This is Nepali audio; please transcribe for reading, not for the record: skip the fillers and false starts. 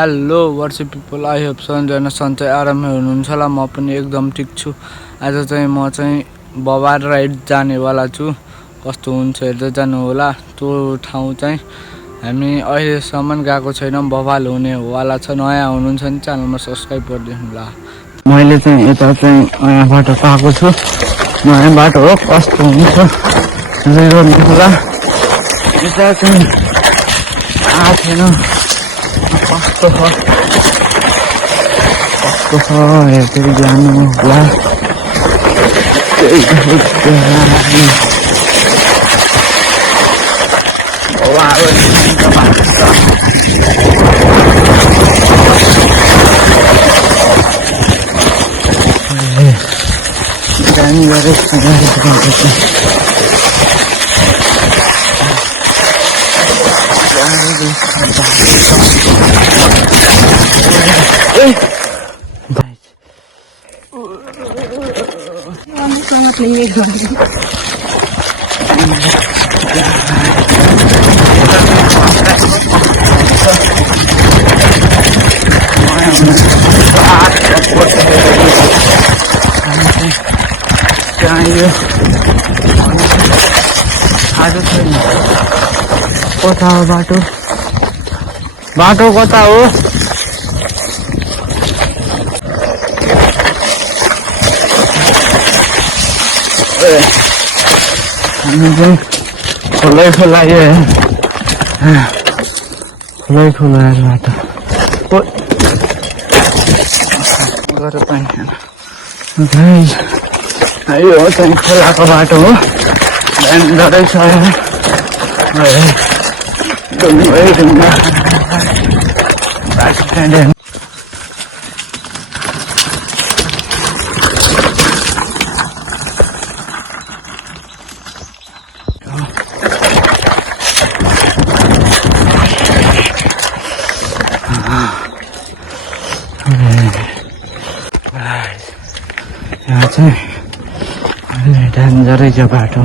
Hello WhatsApp people, I hope सबैजना सन्चै आराममै हुनुहुन्छ होला। म पनि एकदम ठिक छु। आज चाहिँ म चाहिँ बबार राइड जानेवाला छु। कस्तो हुन्छ हेर्दै जानु होला। त्यो ठाउँ चाहिँ हामी अहिलेसम्म गएको छैनौँ, बबाल हुनेवाला छ। नयाँ हुनुहुन्छ भने च्यानलमा सब्सक्राइब गरिदिनु होला। मैले चाहिँ यता चाहिँ नयाँ बाटो पाएको छु। नयाँ बाटो हो, कस्तो हुन्छ हेर्दै होला। यता चाहिँ आएको छैन, कस्तो छ हेर्दै जानु होला। Sangat menyegar. कता हो बाटो? बाटो कता हो? हामी चाहिँ खोलै खोलायो, बाटो गरेर पाइँदैन। यो चाहिँ खोलाको बाटो हो। झन्डै छ यहाँ चाहिँ डेन्जरै छ बाटो।